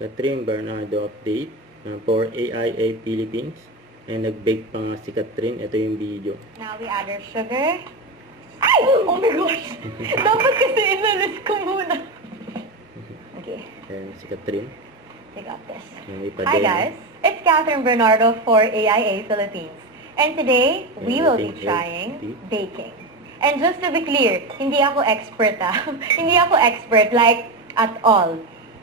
Catherine Bernardo update for AIA Philippines. And nag-bake pa nga si Catherine. Ito yung video. Now we add our sugar. Ay! Oh my gosh! Dapat kasi inalis ko muna. Okay, Ayan si Catherine. I got this. Yung ipa Hi guys, it's Catherine Bernardo for AIA Philippines. And today, we will be trying baking. And just to be clear, hindi ako expert hindi ako expert like at all.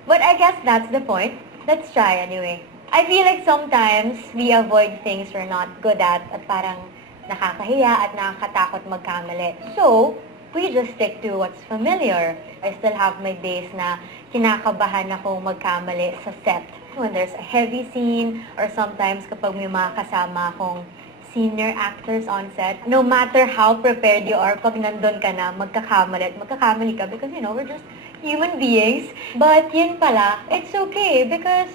But I guess that's the point. Let's try anyway. I feel like sometimes we avoid things we're not good at parang nakakahiya at nakakatakot magkamali. So, we just stick to what's familiar. I still have my days na kinakabahan akong magkamali sa set. When there's a heavy scene or sometimes kapag may mga kasama akong senior actors on set, no matter how prepared you are, pag nandun ka na, magkakamali ka because, you know, we're just human beings. But yun pala, it's okay because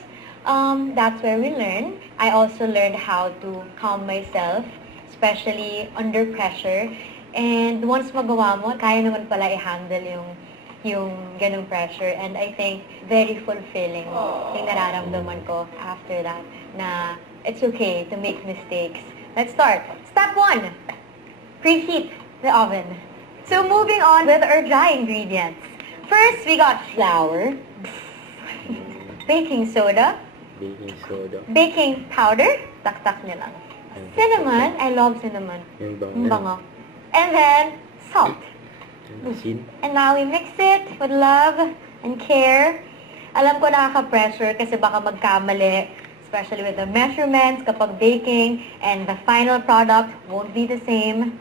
that's where we learn. I also learned how to calm myself, especially under pressure. And once magawa mo, kaya naman pala i-handle yung ganung pressure. And I think very fulfilling yung nararamdaman ko after that, na it's okay to make mistakes. Let's start. Step 1, preheat the oven. So moving on with our dry ingredients. First, we got flour, baking soda, baking powder, tak-tak nyo lang. Cinnamon, I love cinnamon. Yung bango. And then, salt. And now we mix it with love and care. Alam ko nakaka-pressure kasi baka magkamali, especially with the measurements kapag baking, and the final product won't be the same.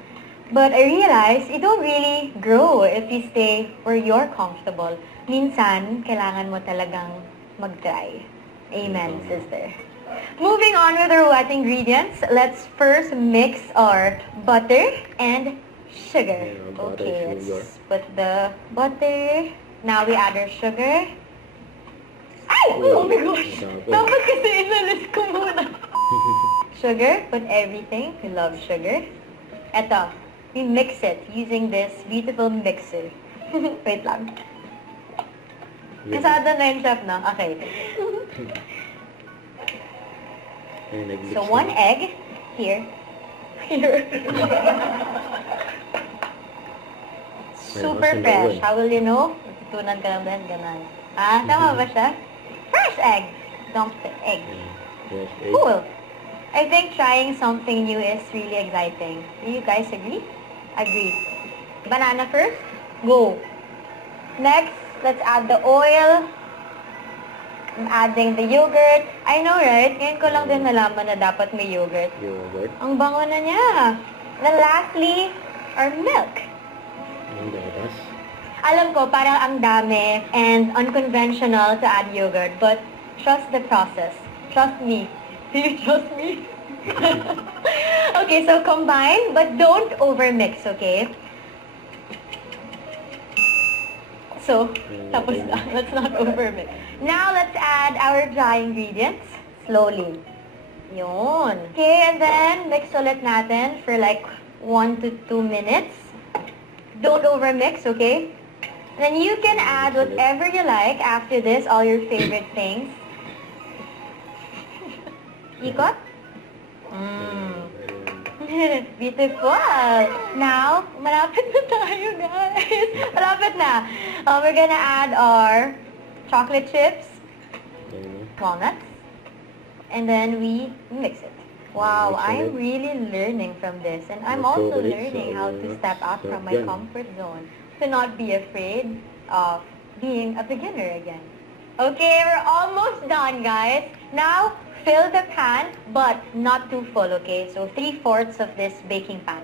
But I realize you don't really grow if you stay where you're comfortable. Minsan, kailangan mo talagang mag-try. Amen, sister. Moving on with our wet ingredients, let's first mix our butter and sugar. Okay, let's put the butter. Now we add our sugar. Ay! Oh my gosh! Dapat kasi inalis ko muna. Sugar, put everything. We love sugar. Eto, we mix it using this beautiful mixer. Wait lang. Kasada na yung chef na. Okay. So, 1 egg. Here. Super fresh. How will you know? Tutunan ka lang din. Ganon. Ah, tama ba siya? Fresh egg. Dump the egg. Cool. I think trying something new is really exciting. Do you guys agree? Agree. Banana first. Go. Next, let's add the oil. I'm adding the yogurt. I know, right? Ngayon ko lang din nalaman na dapat may yogurt. Ang bango na niya. Then lastly, our milk. Alam ko, parang ang dami and unconventional to add yogurt, but trust the process. Trust me. Do you trust me? Okay, so combine, but don't overmix, okay? So, tapos na. Let's not overmix. Now, let's add our dry ingredients slowly. Yun. Okay, and then mix ulit natin for like 1 to 2 minutes. Don't overmix, okay? Then you can add whatever you like after this, all your favorite things. Ikot? Beautiful. Now, malapit na tayo, guys. Malapit na. We're gonna add our chocolate chips, walnuts, and then we mix it. Wow, I'm really learning from this, and I'm also learning how to step out from my comfort zone, to not be afraid of being a beginner again. Okay, we're almost done, guys. Now, fill the pan, but not too full, okay? So, 3/4 of this baking pan.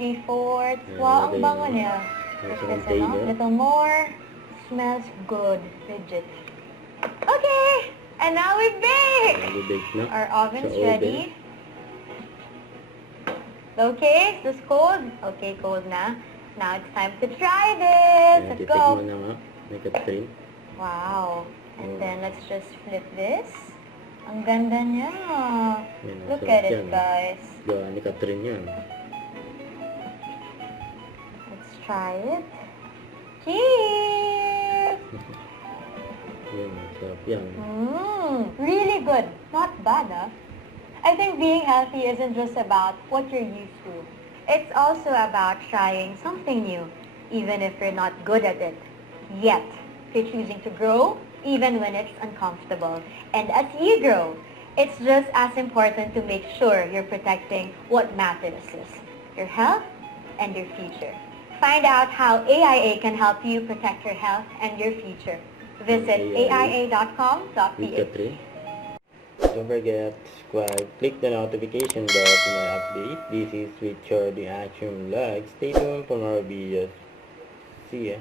3/4. Wow, ang bango niya. Just a little more. Smells good. Legit. Okay, and now we bake. Our oven's ready. Okay, is this cold? Okay, cold na. Now it's time to try this. Let's go. Wow. And then let's just flip this. Ang ganda niya. Look at it, guys. Ni Catherine yan. Let's try it. Cheers! Yun, sarap yan. Really good. Not bad, huh? I think being healthy isn't just about what you're used to. It's also about trying something new, even if you're not good at it. Yet, you're choosing to grow, even when it's uncomfortable. And as you grow, it's just as important to make sure you're protecting what matters, your health and your future. Find out how AIA can help you protect your health and your future. Visit aia.com.ph. Don't forget to subscribe, click the notification bell for my update. This is with your the action vlog. Stay tuned for more videos. See ya.